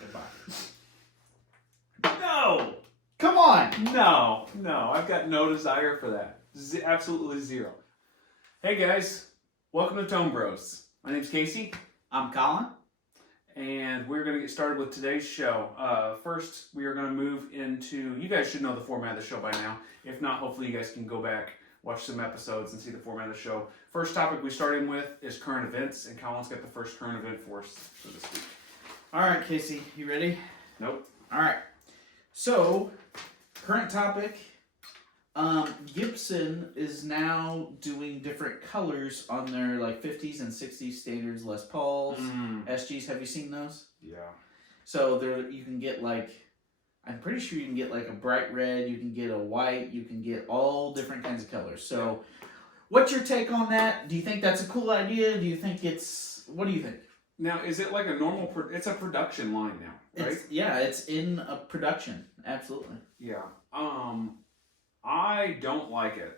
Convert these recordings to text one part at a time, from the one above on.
Goodbye. No! Come on! No. I've got no desire for that. Absolutely zero. Hey guys, welcome to ToneBros. My name's Casey. I'm Colin. And we're going to get started with today's show. First, we are going to move into... You guys should know the format of the show by now. If not, hopefully you guys can go back, watch some episodes, and see the format of the show. First topic we start in with is current events, and Colin's got the first current event for us for this week. All right, Casey, you ready? Nope. All right. So, current topic. Gibson is now doing different colors on their 50s and 60s standards Les Pauls, SGs. Have you seen those? Yeah. So there you can get I'm pretty sure you can get a bright red, you can get a white, you can get all different kinds of colors. So what's your take on that? Do you think that's a cool idea? Do you think what do you think? Now, is it like a normal, it's a production line now, right? It's in a production. Absolutely. Yeah. I don't like it.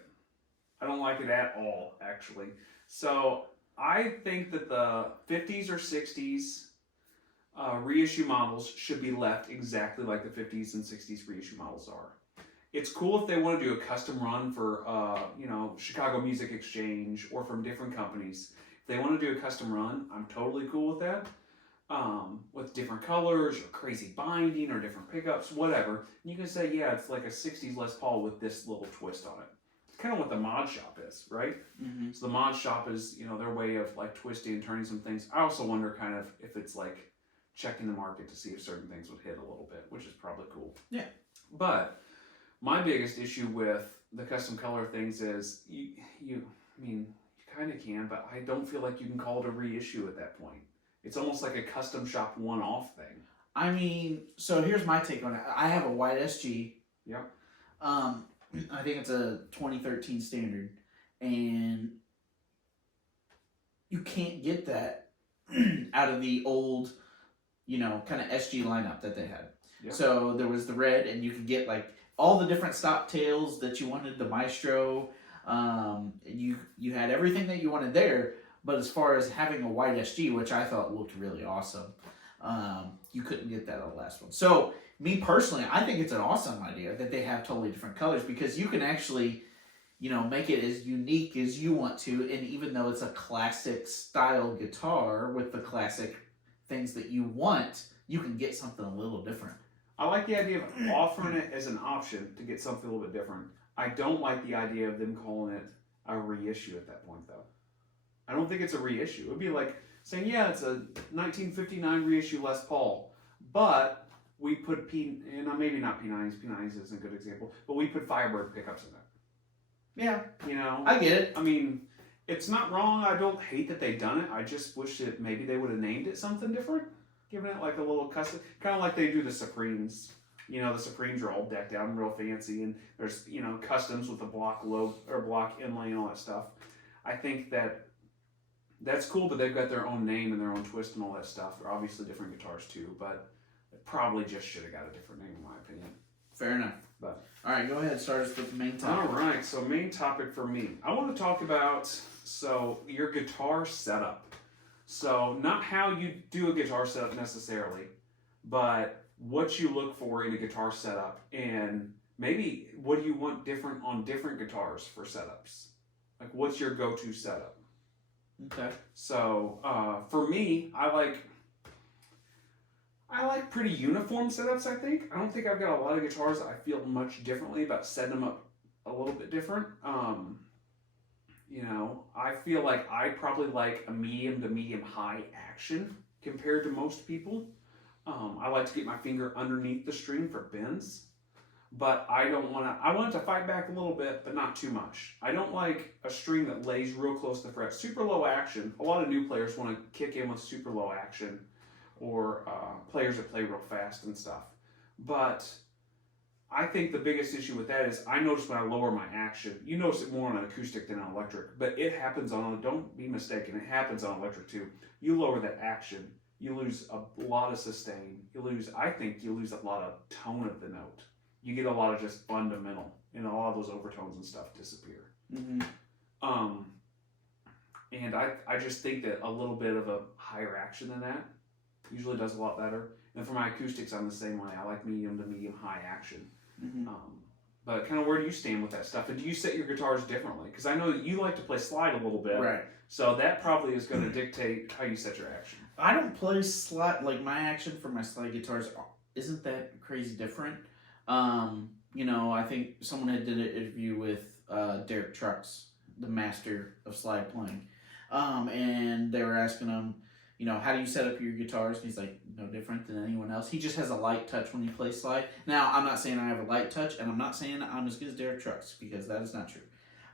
I don't like it at all, actually. So I think that the 50s or 60s reissue models should be left exactly like the 50s and 60s reissue models are. It's cool if they want to do a custom run for, Chicago Music Exchange or from different companies. If they want to do a custom run, I'm totally cool with that. With different colors or crazy binding or different pickups, whatever. And you can say, yeah, it's like a 60s Les Paul with this little twist on it. It's kind of what the mod shop is, right? Mm-hmm. So the mod shop is, their way of twisting and turning some things. I also wonder kind of if it's checking the market to see if certain things would hit a little bit, which is probably cool. Yeah. But my biggest issue with the custom color things is you kind of can, but I don't feel like you can call it a reissue at that point. It's almost like a custom shop one-off thing. So here's my take on it. I have a white SG. Yep. I think it's a 2013 standard, and you can't get that out of the old, kind of SG lineup that they had. Yep. So there was the red, and you could get all the different stop tails that you wanted, the Maestro. You had everything that you wanted there. But as far as having a white SG, which I thought looked really awesome, you couldn't get that on the last one. So, me personally, I think it's an awesome idea that they have totally different colors because you can actually, make it as unique as you want to. And even though it's a classic style guitar with the classic things that you want, you can get something a little different. I like the idea of offering it as an option to get something a little bit different. I don't like the idea of them calling it a reissue at that point, though. I don't think it's a reissue. It would be like saying, yeah, it's a 1959 reissue Les Paul, but we put maybe not P90s. P90s isn't a good example, but we put Firebird pickups in it. Yeah. I get it. It's not wrong. I don't hate that they've done it. I just wish that maybe they would have named it something different, given it a little custom, kind of like they do the Supremes. The Supremes are all decked out and real fancy, and there's, customs with the block logo or block inlay and all that stuff. I think that's cool, but they've got their own name and their own twist and all that stuff. They're obviously different guitars too, but it probably just should have got a different name in my opinion. Fair enough. But all right, go ahead. Start us with the main topic. All right, so main topic for me. I want to talk about your guitar setup. So not how you do a guitar setup necessarily, but what you look for in a guitar setup, and maybe what do you want different on different guitars for setups? What's your go-to setup? Okay. So for me, I like pretty uniform setups. I think I don't think I've got a lot of guitars that I feel much differently about setting them up a little bit different. I feel like I probably like a medium to medium high action compared to most people. I like to get my finger underneath the string for bends. But I want it to fight back a little bit, but not too much. I don't like a string that lays real close to the fret. Super low action. A lot of new players want to kick in with super low action, or players that play real fast and stuff. But I think the biggest issue with that is I notice when I lower my action, you notice it more on an acoustic than on electric, but it happens don't be mistaken, it happens on electric too. You lower that action, you lose a lot of sustain. I think you lose a lot of tone of the note. You get a lot of just fundamental, a lot of those overtones and stuff disappear. Mm-hmm. And I just think that a little bit of a higher action than that Usually does a lot better. And for my acoustics, I'm the same way. I like medium to medium high action. Mm-hmm. But kind of where do you stand with that stuff? And do you set your guitars differently? Because I know that you like to play slide a little bit. Right. So that probably is going to dictate how you set your action. I don't play slide, like my action for my slide guitars isn't that crazy different. You know, I think someone had did an interview with Derek Trucks, the master of slide playing. And they were asking him, you know, how do you set up your guitars? And he's like, no different than anyone else. He just has a light touch when he plays slide. Now, I'm not saying I have a light touch, and I'm not saying I'm as good as Derek Trucks, because that is not true.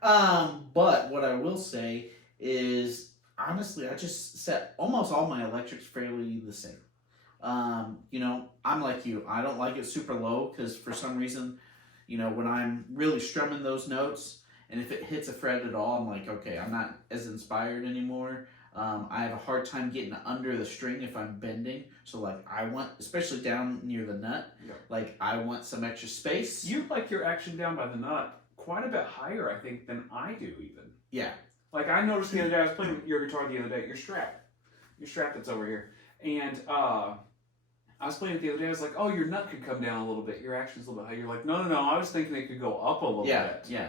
But what I will say is, honestly, I just set almost all my electrics fairly the same. You know, I'm like you. I don't like it super low, because for some reason, you know, when I'm really strumming those notes, and if it hits a fret at all, I'm like, okay, I'm not as inspired anymore. I have a hard time getting under the string if I'm bending. So, like, I want, especially down near the nut, like, I want some extra space. You like your action down by the nut quite a bit higher, I think, than I do even. Yeah. Like, I noticed the other day, I was playing your guitar the other day, your strap that's over here. And I was playing it the other day, I was like, oh, your nut could come down a little bit. Your action's a little bit higher. You're like, no, I was thinking it could go up a little bit. Yeah.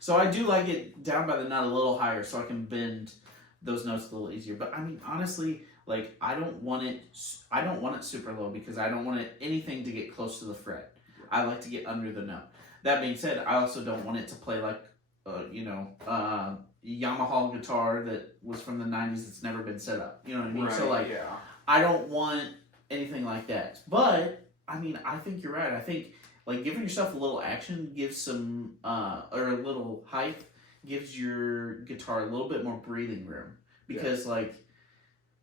So I do like it down by the nut a little higher so I can bend those notes a little easier. But I mean, honestly, like, I don't want it super low, because I don't want anything to get close to the fret. I like to get under the note. That being said, I also don't want it to play like, Yamaha guitar that was from the 90s that's never been set up. You know what I mean? Right, So, like, I don't want anything like that. But, I mean, I think you're right. I think, like, giving yourself a little action gives some, or a little height, gives your guitar a little bit more breathing room. Because, like,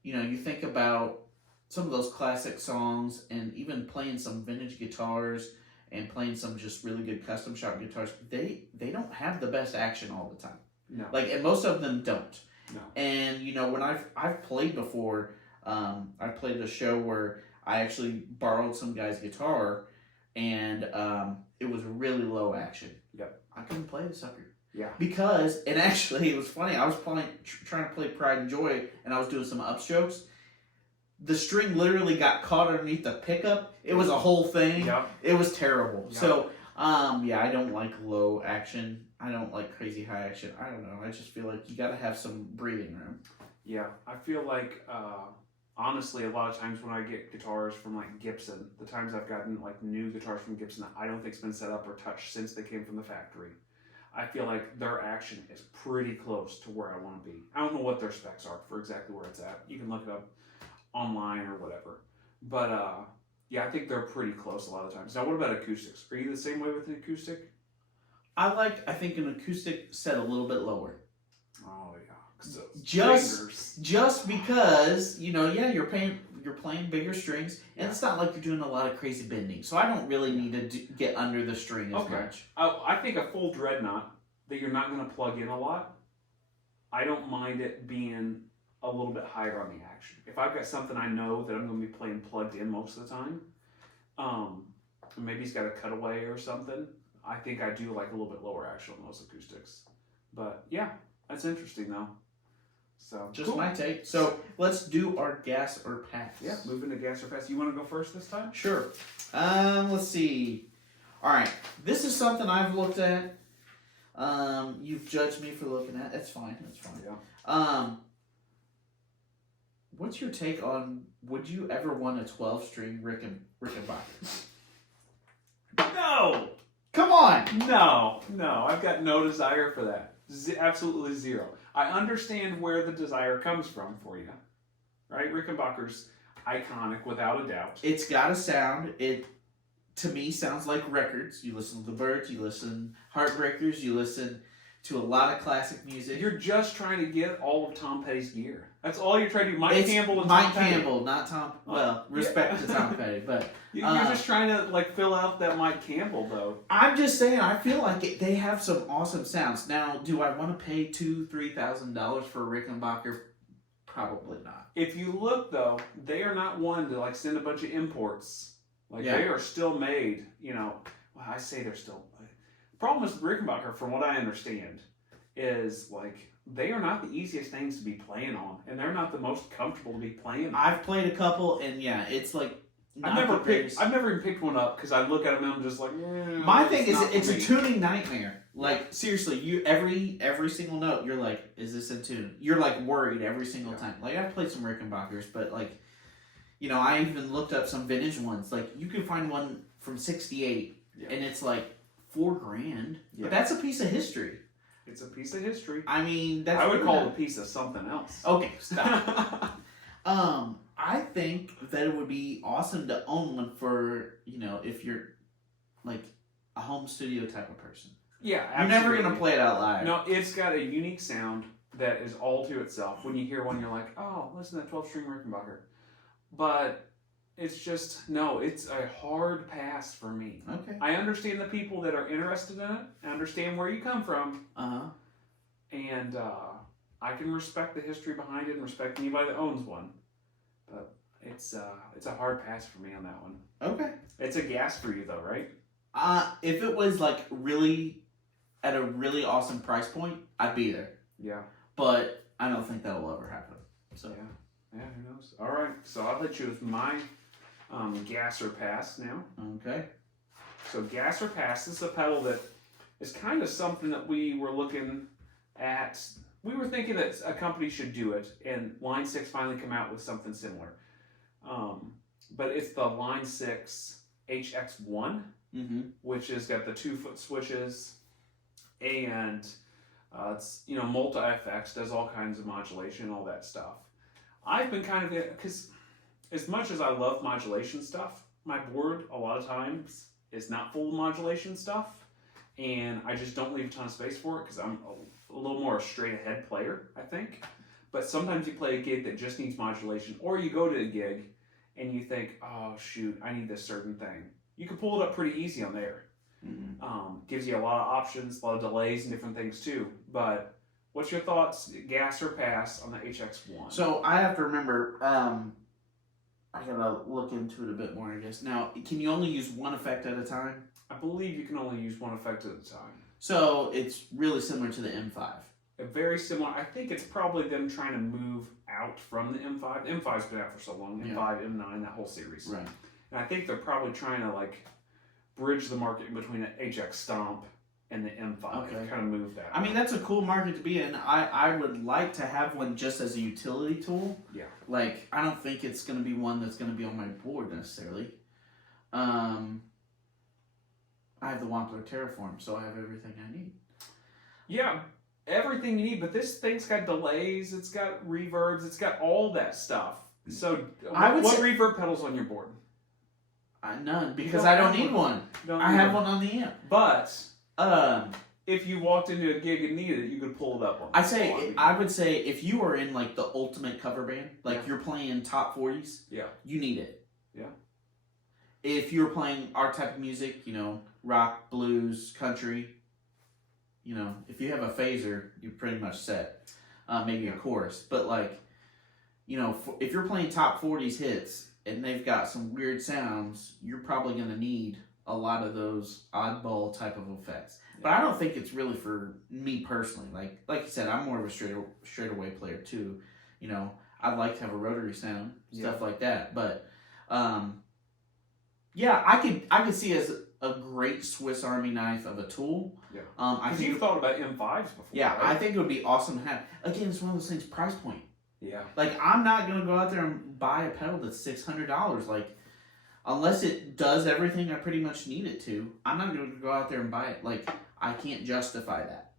you know, you think about some of those classic songs, and even playing some vintage guitars and playing some just really good custom shop guitars, they don't have the best action all the time. No. Like, and most of them don't. No. And, you know, when I've played before, I played a show where I actually borrowed some guy's guitar, and it was really low action. Yep. I couldn't play the sucker. Yeah. Because, and actually, it was funny, I was trying to play Pride and Joy, and I was doing some upstrokes. The string literally got caught underneath the pickup. It was a whole thing. Yep. It was terrible. Yep. So, I don't like low action. I don't like crazy high action. I don't know. I just feel like you got to have some breathing room. Yeah. I feel like, honestly, a lot of times when I get guitars from, like, Gibson, the times I've gotten, like, new guitars from Gibson that I don't think's been set up or touched since they came from the factory, I feel like their action is pretty close to where I want to be. I don't know what their specs are for exactly where it's at. You can look it up online or whatever. But, I think they're pretty close a lot of times. Now, what about acoustics? Are you the same way with an acoustic? I think an acoustic set a little bit lower. Oh, yeah. Just because, you know, you're playing bigger strings, and it's not like you're doing a lot of crazy bending. So I don't really need to get under the string as much. I think a full dreadnought that you're not going to plug in a lot, I don't mind it being a little bit higher on the action. If I've got something I know that I'm going to be playing plugged in most of the time, maybe he's got a cutaway or something, I think I do like a little bit lower action on those acoustics. But yeah, that's interesting though. So just cool. My take. So let's do our gas or pass. Yeah, moving to gas or pass. You want to go first this time? Sure. Let's see. All right, this is something I've looked at. You've judged me for looking at. That's fine. Yeah. What's your take on? Would you ever want a 12-string Rickenbacker? No. Come on. No. I've got no desire for that. Absolutely zero. I understand where the desire comes from for you, right? Rickenbacker's iconic without a doubt. It's got a sound. It, to me, sounds like records. You listen to the Birds, you listen Heartbreakers, you listen to a lot of classic music. You're just trying to get all of Tom Petty's gear. That's all you're trying to do. Mike Campbell and Mike Tom Petty. Campbell, not Tom. Well, respect to Tom Petty, but you're just trying to like fill out that Mike Campbell though. I'm just saying, I feel like they have some awesome sounds. Now, do I want to pay $2,000-$3,000 for a Rickenbacker? Probably not. If you look though, they are not one to like send a bunch of imports. Like they are still made. You know, well, I say they're still. The problem with Rickenbacker, from what I understand, is like they are not the easiest things to be playing on, and they're not the most comfortable to be playing on. I've played a couple, and yeah, it's like I've never even picked one up because I look at them and I'm just like, my thing is, it's a me. tuning nightmare. Like seriously, you every single note, you're like, is this in tune? You're like worried every single time. Like I've played some Rickenbackers, but like, you know, I even looked up some vintage ones. Like you can find one from '68, and it's like $4,000. Yeah. But that's a piece of history. It's a piece of history. I mean, that's I would call it a piece of something else. Okay, stop. I think that it would be awesome to own one for, you know, if you're like a home studio type of person. Yeah, absolutely. You're never going to play it out live. No, it's got a unique sound that is all to itself. When you hear one, you're like, oh, listen to that 12-string Rickenbacker. But it's just, no, it's a hard pass for me. Okay. I understand the people that are interested in it. I understand where you come from. Uh-huh. And I can respect the history behind it and respect anybody that owns one. But it's a hard pass for me on that one. Okay. It's a gas for you, though, right? If it was like really at a really awesome price point, I'd be there. Yeah. But I don't think that will ever happen. So yeah, who knows? All right, so I'll let you with my gas or pass now. Okay. So gas or pass is a pedal that is kind of something that we were looking at. We were thinking that a company should do it, and Line 6 finally came out with something similar. But it's the Line 6 HX1, which has got the 2-foot switches, and it's, you know, multi-effects, does all kinds of modulation, all that stuff. I've been kind of, because as much as I love modulation stuff, my board a lot of times is not full of modulation stuff, and I just don't leave a ton of space for it because I'm a little more a straight ahead player, I think. But sometimes you play a gig that just needs modulation, or you go to a gig and you think, oh shoot, I need this certain thing. You can pull it up pretty easy on there. Gives you a lot of options, a lot of delays and different things too. But what's your thoughts, gas or pass, on the HX1? So I have to remember, I gotta look into it a bit more, I guess. Now, can you only use one effect at a time? I believe you can only use one effect at a time. So it's really similar to the M5. Very similar. I think it's probably them trying to move out from the M5. The M5's been out for so long. M5, M9, that whole series. Right. And I think they're probably trying to like bridge the market between the HX Stomp and the M5. Okay. Kind of move that. I mean, that's a cool market to be in. I would like to have one just as a utility tool. Yeah. Like, I don't think it's going to be one that's going to be on my board necessarily. I have the Wampler Terraform, so I have everything I need. Yeah, everything you need, but this thing's got delays, it's got reverbs, it's got all that stuff. So, what reverb pedals on your board? None, because I don't need one. I have one on the amp. But if you walked into a gig and needed it, you could pull it up on. I would say if you are in like the ultimate cover band, like you're playing top 40s, you need it. Yeah. If you're playing our type of music, you know, rock, blues, country, you know, if you have a phaser, you're pretty much set. Maybe a chorus, but like, you know, if you're playing top 40s hits and they've got some weird sounds, you're probably going to need a lot of those oddball type of effects. But I don't think it's really for me personally. Like you said, I'm more of a straightaway player too. You know, I'd like to have a rotary sound, stuff like that. But yeah, I could see it as a great Swiss Army knife of a tool. Yeah. I think you've thought about M5s before. Yeah, right? I think it would be awesome to have. Again, it's one of those things. Price point. Yeah. Like, I'm not gonna go out there and buy a pedal that's $600. Like, unless it does everything I pretty much need it to, I'm not gonna go out there and buy it. Like, I can't justify that.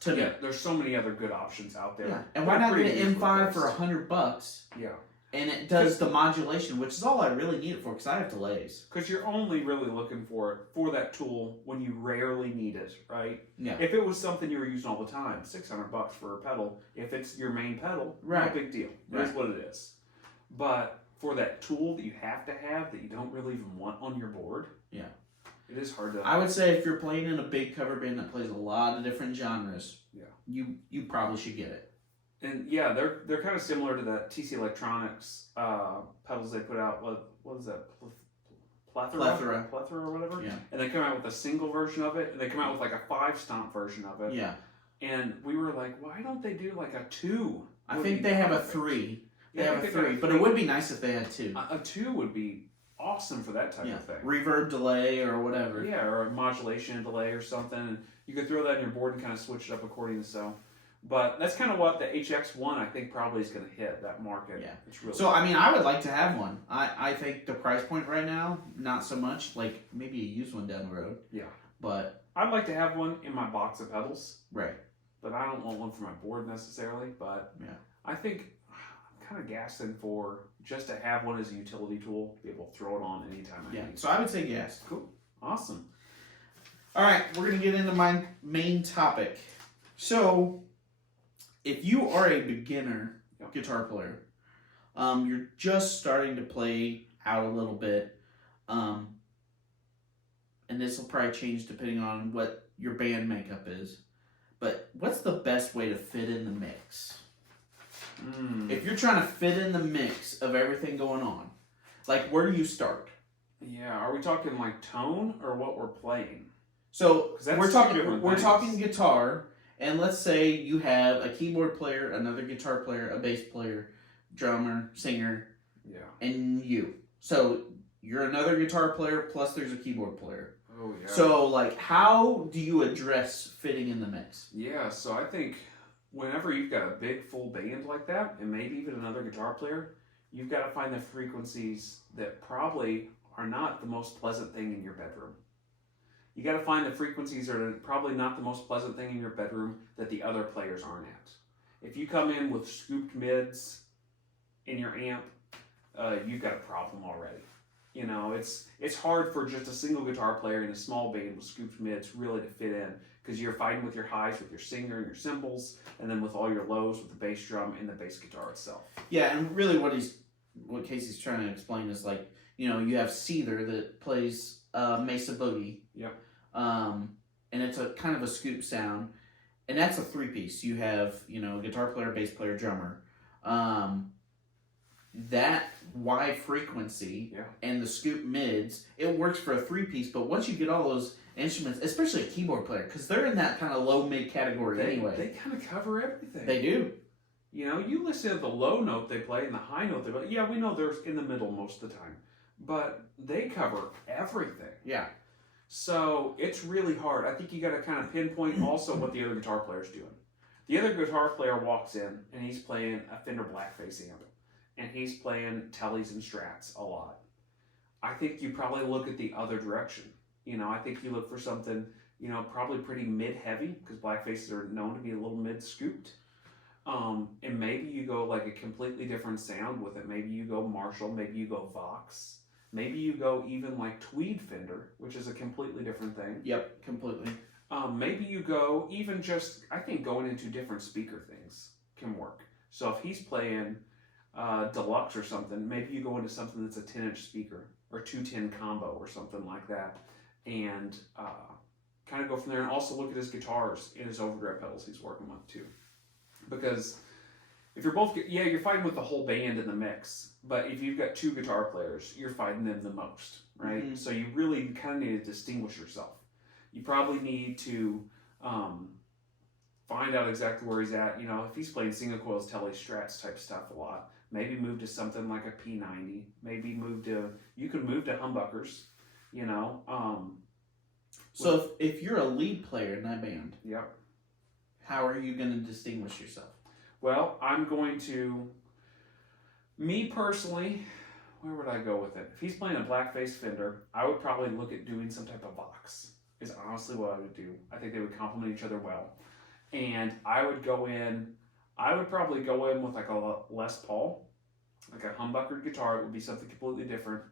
To me. There's so many other good options out there. Yeah. And why not get an M5 for $100? Yeah. And it does the modulation, which is all I really need it for, because I have delays. Because you're only really looking for it for that tool when you rarely need it, right? Yeah. If it was something you were using all the time, $600 for a pedal. If it's your main pedal, no big deal. That's what it is. But for that tool that you have to have that you don't really even want on your board, it is hard to. I would say if you're playing in a big cover band that plays a lot of different genres, you probably should get it. And yeah, they're kind of similar to the TC Electronics pedals they put out. What is that? Plethora or whatever. Yeah. And they come out with a single version of it, and they come out with like a 5-stomp version of it. Yeah. And we were like, why don't they do like a 2? I think they have a 3. They Yeah, I have a think they 3, but it would be nice if they had 2. A 2 would be awesome for that type Yeah, of thing. reverb delay or whatever. Yeah, or a modulation delay or something. And you could throw that in your board and kind of switch it up according to so. But that's kind of what the HX1 I think probably is going to hit that market. Yeah. It's really So I mean, I would like to have one. I think the price point right now, not so much. Like maybe a used one down the road. Yeah. But I'd like to have one in my box of pedals. right. But I don't want one for my board necessarily. But Yeah. I think I'm kind of gassing for just to have one as a utility tool, be able to throw it on anytime I Yeah. need. So I would say yes. Cool. Awesome. All right, we're gonna get into my main topic. So, if you are a beginner guitar player, you're just starting to play out a little bit, and this will probably change depending on what your band makeup is. But what's the best way to fit in the mix? If you're trying to fit in the mix of everything going on, like where do you start? Yeah, are we talking like tone or what we're playing? So 'Cause that's we're two talking different we're things. talking guitar, and let's say you have a keyboard player, another guitar player, a bass player, drummer, singer, Yeah. and you. So you're another guitar player plus there's a keyboard player. Oh yeah. So like how do you address fitting in the mix? Yeah, so I think whenever you've got a big full band like that, and maybe even another guitar player, you've got to find the frequencies that probably are not the most pleasant thing in your bedroom. You got to find the frequencies that are probably not the most pleasant thing in your bedroom that the other players aren't at. If you come in with scooped mids in your amp, you've got a problem already. You know, it's hard for just a single guitar player in a small band with scooped mids really to fit in because you're fighting with your highs with your singer and your cymbals, and then with all your lows with the bass drum and the bass guitar itself. Yeah, and really what Casey's trying to explain is like, you know, you have Seether that plays Mesa Boogie. Yep. And it's a kind of a scoop sound, and that's a 3-piece. You have, you know, guitar player, bass player, drummer. That wide frequency and the scoop mids, it works for a 3-piece, but once you get all those instruments, especially a keyboard player, because they're in that kind of low mid category anyway. They kind of cover everything. They do. You know, you listen to the low note they play and the high note they play. Yeah, we know they're in the middle most of the time, but they cover everything. Yeah. So it's really hard. I think you got to kind of pinpoint also what the other guitar player's doing. The other guitar player walks in and he's playing a Fender Blackface amp, and he's playing Tellys and Strats a lot. I think you probably look at the other direction. You know, I think you look for something, you know, probably pretty mid-heavy, because Blackfaces are known to be a little mid-scooped. And maybe you go like a completely different sound with it. Maybe you go Marshall, maybe you go Vox. Maybe you go even like Tweed Fender, which is a completely different thing. Yep, completely. Maybe you go even just, I think going into different speaker things can work. So if he's playing deluxe or something, maybe you go into something that's a 10-inch speaker or 210 combo or something like that, and kind of go from there. And also look at his guitars and his overdrive pedals he's working with too, because if you're both, you're fighting with the whole band in the mix, but if you've got 2 guitar players, you're fighting them the most, right? Mm-hmm. So you really kind of need to distinguish yourself. You probably need to find out exactly where he's at. You know, if he's playing single coils, Tele Strats type stuff a lot, maybe move to something like a P90. Maybe you can move to humbuckers, you know. So if you're a lead player in that band, Yep. how are you going to distinguish yourself? Well, I'm going to, me personally, where would I go with it? If he's playing a Blackface Fender, I would probably look at doing some type of Vox, is honestly what I would do. I think they would complement each other well. And I would probably go in with like a Les Paul, like a humbuckered guitar. It would be something completely different,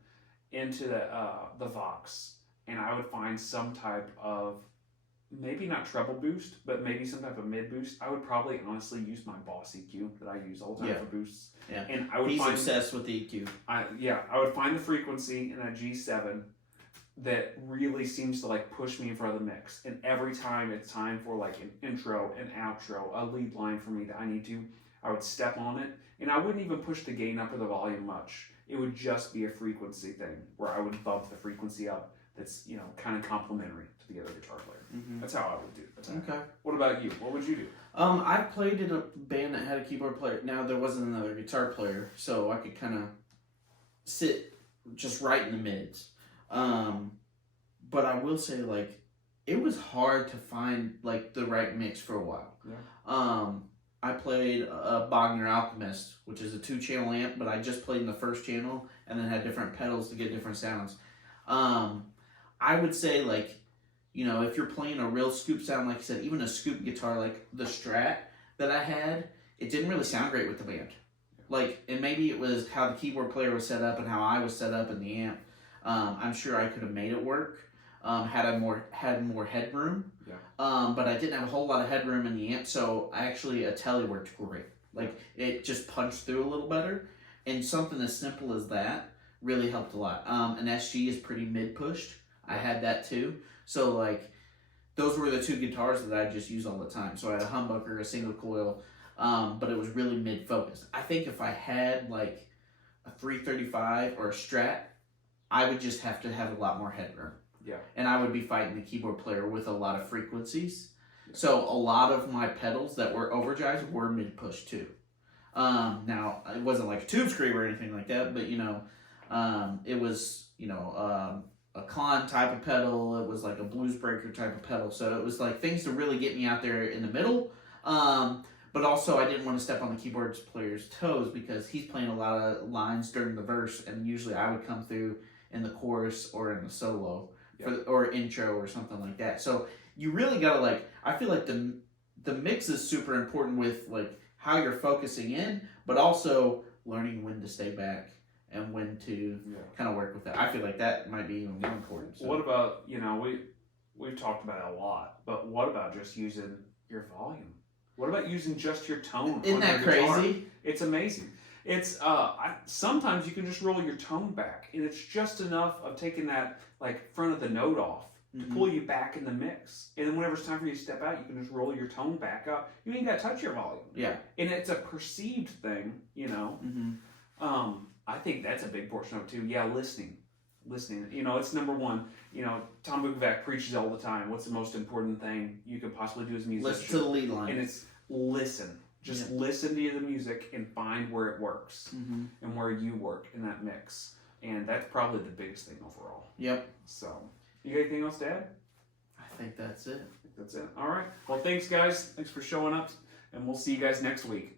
into the Vox. And I would find some type of, maybe not treble boost, but maybe some type of mid boost. I would probably honestly use my Boss EQ that I use all the time for boosts. Yeah. And I would He's obsessed with the EQ. I would find the frequency in a G7 that really seems to like push me in front of the mix. And every time it's time for like an intro, an outro, a lead line for me that I need to, I would step on it, and I wouldn't even push the gain up or the volume much. It would just be a frequency thing where I would bump the frequency up. that's kind of complementary to the other guitar player. Mm-hmm. That's how I would do it. Okay. What about you? What would you do? I played in a band that had a keyboard player. Now there wasn't another guitar player, so I could kind of sit just right in the mids. But I will say, like, it was hard to find like the right mix for a while. Yeah. I played a Bogner Alchemist, which is a 2-channel amp, but I just played in the first channel and then had different pedals to get different sounds. I would say, like, if you're playing a real scoop sound, like you said, even a scoop guitar like the Strat that I had, it didn't really sound great with the band. Like, and maybe it was how the keyboard player was set up and how I was set up in the amp. I'm sure I could have made it work had more headroom. Yeah. But I didn't have a whole lot of headroom in the amp, so actually a Tele worked great. Like, it just punched through a little better, and something as simple as that really helped a lot. An SG is pretty mid-pushed. I had that too. So, like, those were the two guitars that I just use all the time. So I had a humbucker, a single coil, but it was really mid-focused. I think if I had, like, a 335 or a Strat, I would just have to have a lot more headroom. Yeah. And I would be fighting the keyboard player with a lot of frequencies. Yeah. So a lot of my pedals that were overdrives were mid-push too. Now, it wasn't like a tube screamer or anything like that, but, it was, a Klon type of pedal. It was like a blues breaker type of pedal. So it was like things to really get me out there in the middle. But also I didn't want to step on the keyboard player's toes because he's playing a lot of lines during the verse, and usually I would come through in the chorus or in the solo. Yeah. Or intro or something like that. So you really gotta, like, I feel like the mix is super important with, like, how you're focusing in, but also learning when to stay back and when to kind of work with that. I feel like that might be even more important. So. What about, we've talked about it a lot, but what about just using your volume? What about using just your tone? Isn't that crazy? It's amazing. It's sometimes you can just roll your tone back, and it's just enough of taking that, like, front of the note off to pull you back in the mix. And then whenever it's time for you to step out, you can just roll your tone back up. You ain't got to touch your volume. Yeah. And it's a perceived thing, I think that's a big portion of it too. Yeah, listening. It's number one. Tom Bukovac preaches all the time. What's the most important thing you could possibly do as a musician? Listen to the lead line. And it's listen. Just listen to the music and find where it works and where you work in that mix. And that's probably the biggest thing overall. Yep. So, you got anything else to add? I think that's it. All right. Well, thanks, guys. Thanks for showing up. And we'll see you guys next week.